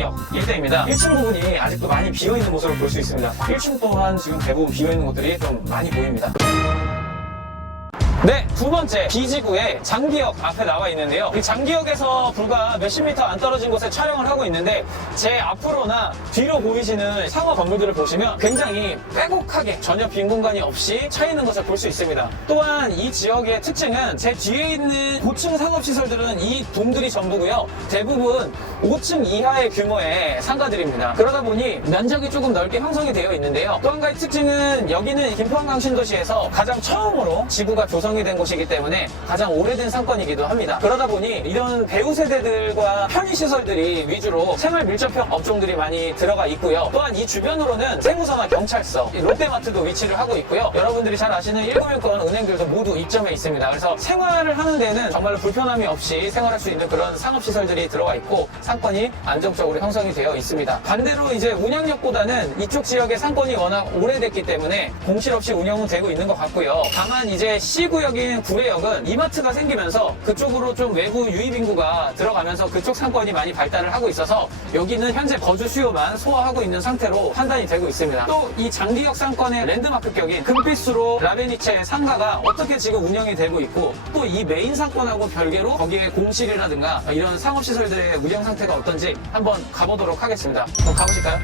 역 일대입니다. 1층 부분이 아직도 많이 비어있는 모습을 볼 수 있습니다. 1층 또한 지금 대부분 비어있는 곳들이 좀 많이 보입니다. 네, 두 번째 B지구의 장기역 앞에 나와 있는데요. 이 장기역에서 불과 몇십 미터 안 떨어진 곳에 촬영을 하고 있는데 제 앞으로나 뒤로 보이시는 상업 건물들을 보시면 굉장히 빼곡하게 전혀 빈 공간이 없이 차 있는 것을 볼 수 있습니다. 또한 이 지역의 특징은 제 뒤에 있는 고층 상업시설들은 이 동들이 전부고요. 대부분 5층 이하의 규모의 상가들입니다. 그러다 보니 면적이 조금 넓게 형성이 되어 있는데요. 또 한 가지 특징은 여기는 김포한강 신도시에서 가장 처음으로 지구가 조성이 된 곳이기 때문에 가장 오래된 상권이기도 합니다. 그러다 보니 이런 배우 세대들과 편의시설들이 위주로 생활 밀접형 업종들이 많이 들어가 있고요. 또한 이 주변으로는 세무서나 경찰서, 롯데마트도 위치를 하고 있고요. 여러분들이 잘 아시는 101권 은행들도 모두 입점해 있습니다. 그래서 생활을 하는 데는 정말로 불편함이 없이 생활할 수 있는 그런 상업시설들이 들어와 있고 상권이 안정적으로 형성이 되어 있습니다. 반대로 이제 운영력보다는 이쪽 지역의 상권이 워낙 오래됐기 때문에 공실 없이 운영은 되고 있는 것 같고요. 다만 이제 C구역인 구례역은 이마트가 생기면서 그쪽으로 좀 외부 유입 인구가 들어가면서 그쪽 상권이 많이 발달을 하고 있어서 여기는 현재 거주 수요만 소화하고 있는 상태로 판단이 되고 있습니다. 또 이 장기역 상권의 랜드마크격인 금빛수로 라베니체 상가가 어떻게 지금 운영이 되고 있고 또 이 메인 상권하고 별개로 거기에 공실이라든가 이런 상업시설들의 운영 상태가 어떤지 한번 가보도록 하겠습니다. 그럼 가보실까요?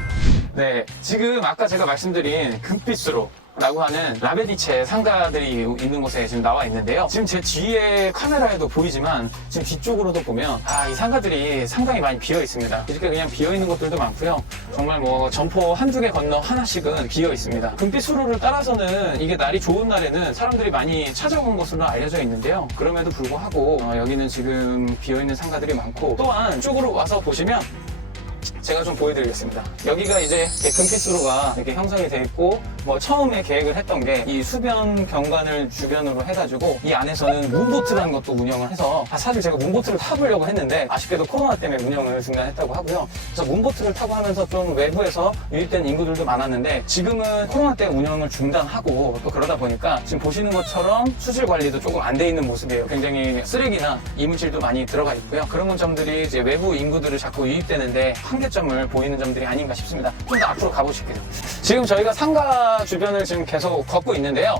네, 지금 아까 제가 말씀드린 금빛수로 라고 하는 라베니체 상가들이 있는 곳에 지금 나와 있는데요. 지금 제 뒤에 카메라에도 보이지만 지금 뒤쪽으로도 보면 이 상가들이 상당히 많이 비어 있습니다. 이렇게 그냥 비어 있는 곳들도 많고요. 정말 뭐 점포 한두 개 건너 하나씩은 비어 있습니다. 금빛 수로를 따라서는 이게 날이 좋은 날에는 사람들이 많이 찾아오는 것으로 알려져 있는데요. 그럼에도 불구하고 여기는 지금 비어 있는 상가들이 많고 또한 이쪽으로 와서 보시면 제가 좀 보여드리겠습니다. 여기가 이제 금빛수로가 이렇게 형성이 되어 있고 뭐 처음에 계획을 했던 게 이 수변 경관을 주변으로 해가지고 이 안에서는 문보트라는 것도 운영을 해서 사실 제가 문보트를 타보려고 했는데 아쉽게도 코로나 때문에 운영을 중단했다고 하고요. 그래서 문보트를 타고 하면서 좀 외부에서 유입된 인구들도 많았는데 지금은 코로나 때 운영을 중단하고 또 그러다 보니까 지금 보시는 것처럼 수질 관리도 조금 안 돼 있는 모습이에요. 굉장히 쓰레기나 이물질도 많이 들어가 있고요. 그런 점들이 이제 외부 인구들을 자꾸 유입되는데 한계점을 보이는 점들이 아닌가 싶습니다. 좀 더 앞으로 가보실게요. 지금 저희가 상가 주변을 지금 계속 걷고 있는데요.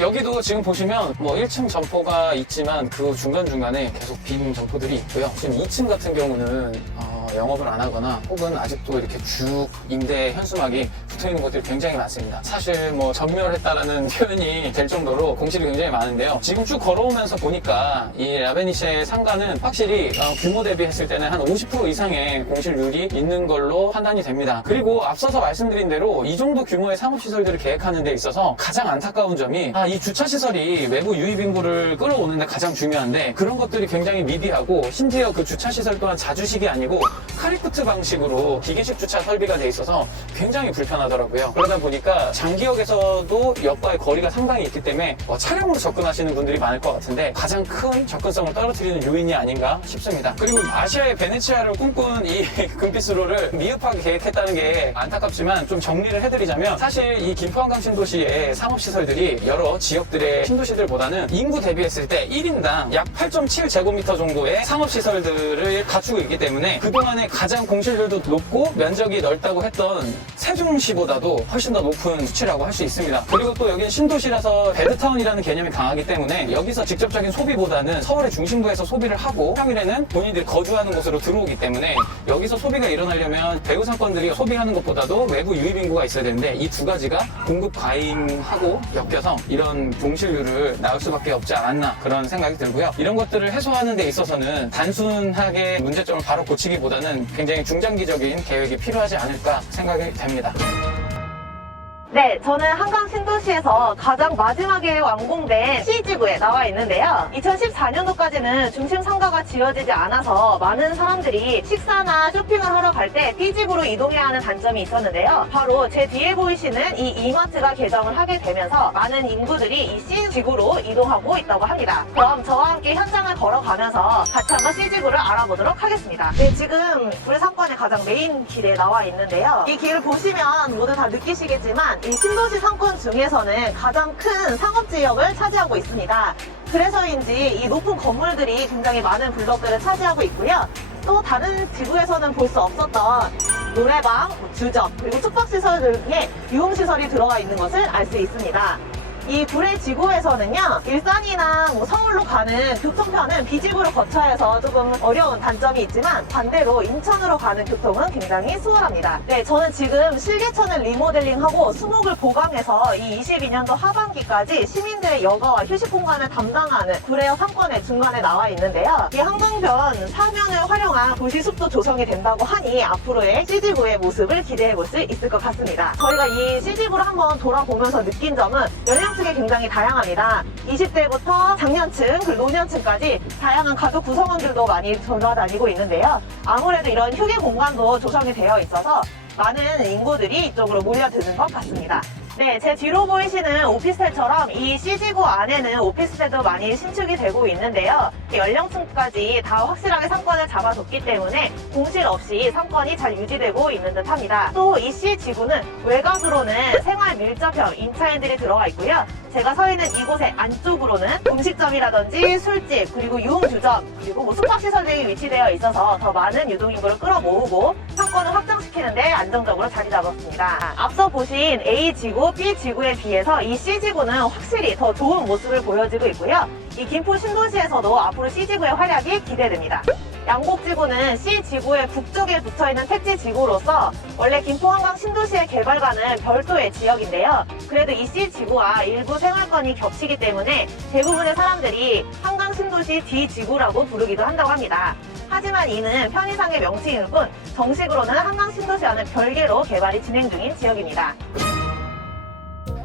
여기도 지금 보시면 뭐 1층 점포가 있지만 그 중간중간에 계속 빈 점포들이 있고요. 지금 2층 같은 경우는 영업을 안 하거나 혹은 아직도 이렇게 쭉 임대 현수막이 붙어있는 것들이 굉장히 많습니다. 사실 뭐 전멸했다라는 표현이 될 정도로 공실이 굉장히 많은데요. 지금 쭉 걸어오면서 보니까 이 라베니체 상가는 확실히 규모 대비했을 때는 한 50% 이상의 공실률이 있는 걸로 판단이 됩니다. 그리고 앞서서 말씀드린 대로 이 정도 규모의 상업시설들을 계획하는 데 있어서 가장 안타까운 점이 이 주차시설이 외부 유입 인구를 끌어오는데 가장 중요한데 그런 것들이 굉장히 미비하고 심지어 그 주차시설 또한 자주식이 아니고 카리프트 방식으로 기계식 주차 설비가 돼 있어서 굉장히 불편하더라고요. 그러다 보니까 장기역에서도 역과의 거리가 상당히 있기 때문에 차량으로 접근하시는 분들이 많을 것 같은데 가장 큰 접근성을 떨어뜨리는 요인이 아닌가 싶습니다. 그리고 아시아의 베네치아를 꿈꾼 이 금빛수로를 미흡하게 계획했다는 게 안타깝지만 좀 정리를 해드리자면 사실 이 김포한강 신도시의 상업시설들이 여러 지역들의 신도시들보다는 인구 대비했을 때 1인당 약 8.7제곱미터 정도의 상업시설들을 갖추고 있기 때문에 그동안에 가장 공실률도 높고 면적이 넓다고 했던 세종시보다도 훨씬 더 높은 수치라고 할 수 있습니다. 그리고 또 여기는 신도시라서 베드타운이라는 개념이 강하기 때문에 여기서 직접적인 소비보다는 서울의 중심부에서 소비를 하고 평일에는 본인들이 거주하는 곳으로 들어오기 때문에 여기서 소비가 일어나려면 배우 상권들이 소비하는 것보다도 외부 유입 인구가 있어야 되는데 이 두 가지가 공급 과잉하고 엮여서 이런 공실률을 낳을 수밖에 없지 않았나 그런 생각이 들고요. 이런 것들을 해소하는 데 있어서는 단순하게 문제점을 바로 고치기보다는 굉장히 중장기적인 계획이 필요하지 않을까 생각이 됩니다. 네, 저는 한강 신도시에서 가장 마지막에 완공된 C지구에 나와 있는데요. 2014년도까지는 중심 상가가 지어지지 않아서 많은 사람들이 식사나 쇼핑을 하러 갈 때 B지구로 이동해야 하는 단점이 있었는데요. 바로 제 뒤에 보이시는 이 이마트가 개장을 하게 되면서 많은 인구들이 이 C지구로 이동하고 있다고 합니다. 그럼 저와 함께 현장을 걸어가면서 같이 한번 C지구를 알아보도록 하겠습니다. 네, 지금 구례상권의 가장 메인 길에 나와 있는데요. 이 길을 보시면 모두 다 느끼시겠지만 이 신도시 상권 중에서는 가장 큰 상업지역을 차지하고 있습니다. 그래서인지 이 높은 건물들이 굉장히 많은 블록들을 차지하고 있고요. 또 또 다른 지구에서는 볼 수 없었던 노래방, 주점, 그리고 숙박시설 등의 유흥시설이 들어가 있는 것을 알 수 있습니다. 이 구례 지구에서는요, 일산이나 서울로 가는 교통편은 B지구를 거쳐야 해서 조금 어려운 단점이 있지만 반대로 인천으로 가는 교통은 굉장히 수월합니다. 네, 저는 지금 실개천을 리모델링하고 수목을 보강해서 이 22년도 하반기까지 시민들의 여가와 휴식 공간을 담당하는 구례역 상권의 중간에 나와 있는데요. 이 한강변 사면을 활용한 도시숲도 조성이 된다고 하니 앞으로의 C지구의 모습을 기대해 볼 수 있을 것 같습니다. 저희가 이 C지구를 한번 돌아보면서 느낀 점은 연령층이 굉장히 다양합니다. 20대부터 장년층, 그리고 노년층까지 다양한 가족 구성원들도 많이 돌아다니고 있는데요. 아무래도 이런 휴게 공간도 조성이 되어 있어서 많은 인구들이 이쪽으로 몰려드는 것 같습니다. 네, 제 뒤로 보이시는 오피스텔처럼 이 C지구 안에는 오피스텔도 많이 신축이 되고 있는데요. 연령층까지 다 확실하게 상권을 잡아줬기 때문에 공실 없이 상권이 잘 유지되고 있는 듯 합니다. 또 이 C지구는 외곽으로는 생활 밀접형 임차인들이 들어가 있고요. 제가 서 있는 이곳의 안쪽으로는 음식점이라든지 술집, 그리고 유흥주점, 그리고 숙박시설 등이 위치되어 있어서 더 많은 유동인구를 끌어모으고 상권을 확장시키는데 안정적으로 자리 잡았습니다. 앞서 보신 A지구, B지구에 비해서 이 C지구는 확실히 더 좋은 모습을 보여지고 있고요. 이 김포 신도시에서도 앞으로 C지구의 활약이 기대됩니다. 양곡지구는 C지구의 북쪽에 붙어있는 택지지구로서 원래 김포 한강 신도시의 개발과는 별도의 지역인데요. 그래도 이 C지구와 일부 생활권이 겹치기 때문에 대부분의 사람들이 한강 신도시 D지구라고 부르기도 한다고 합니다. 하지만 이는 편의상의 명칭일 뿐 정식으로는 한강 신도시와는 별개로 개발이 진행 중인 지역입니다.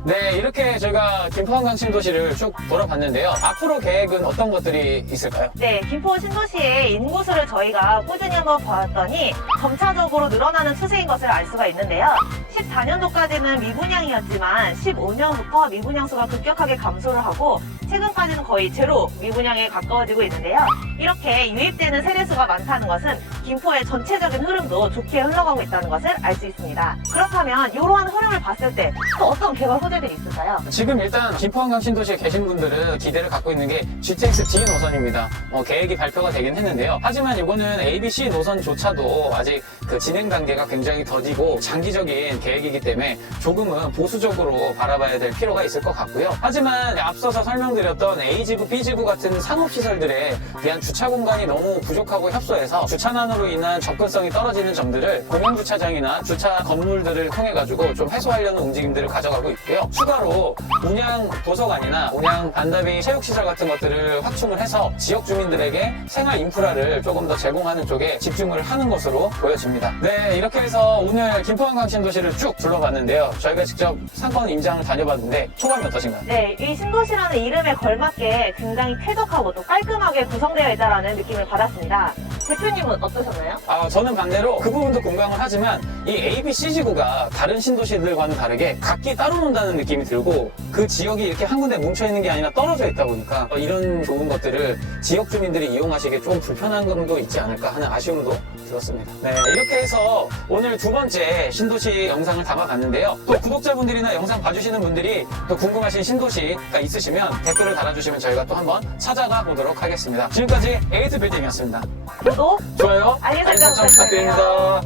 네, 이렇게 저희가 김포 한강 신도시를 쭉 돌아봤는데요. 앞으로 계획은 어떤 것들이 있을까요? 네, 김포 신도시의 인구수를 저희가 꾸준히 한번 봤더니 점차적으로 늘어나는 추세인 것을 알 수가 있는데요. 14년도까지는 미분양이었지만 15년부터 미분양수가 급격하게 감소를 하고 최근까지는 거의 제로 미분양에 가까워지고 있는데요. 이렇게 유입되는 세대수가 많다는 것은 김포의 전체적인 흐름도 좋게 흘러가고 있다는 것을 알 수 있습니다. 그렇다면 이러한 흐름을 봤을 때 또 어떤 개발 소재들이 있을까요? 지금 일단 김포 한강 신도시에 계신 분들은 기대를 갖고 있는 게 GTX D 노선입니다. 계획이 발표가 되긴 했는데요. 하지만 이거는 ABC 노선조차도 아직 그 진행 단계가 굉장히 더디고 장기적인 계획이기 때문에 조금은 보수적으로 바라봐야 될 필요가 있을 것 같고요. 하지만 앞서서 설명드렸던 A지구, B지구 같은 상업시설들에 대한 주차 공간이 너무 부족하고 협소해서 주차난으로 인한 접근성이 떨어지는 점들을 공영주차장이나 주차 건물들을 통해 가지고 좀 해소하려는 움직임들을 가져가고 있고요. 추가로 운양 도서관이나 운양 반다비 체육시설 같은 것들을 확충을 해서 지역 주민들에게 생활 인프라를 조금 더 제공하는 쪽에 집중을 하는 것으로 보여집니다. 네, 이렇게 해서 오늘 김포 한강 신도시를 쭉 둘러봤는데요. 저희가 직접 상권 임장을 다녀봤는데 소감이 어떠신가요? 네, 이 신도시라는 이름에 걸맞게 굉장히 쾌적하고 또 깔끔하게 구성되어 있다는 느낌을 받았습니다. 대표님은 어떠셨나요? 저는 반대로 그 부분도 공감을 하지만 이 ABC지구가 다른 신도시들과는 다르게 각기 따로 논다는 느낌이 들고 그 지역이 이렇게 한 군데 뭉쳐있는 게 아니라 떨어져 있다 보니까 이런 좋은 것들을 지역 주민들이 이용하시기에 좀 불편한 점도 있지 않을까 하는 아쉬움도 들었습니다. 네, 이렇게 해서 오늘 두 번째 신도시 영상을 담아봤는데요. 또 구독자분들이나 영상 봐주시는 분들이 또 궁금하신 신도시가 있으시면 댓글을 달아주시면 저희가 또 한번 찾아가 보도록 하겠습니다. 지금까지 에이트 빌딩이었습니다. 구독, 좋아요, 알림 설정 부탁드립니다.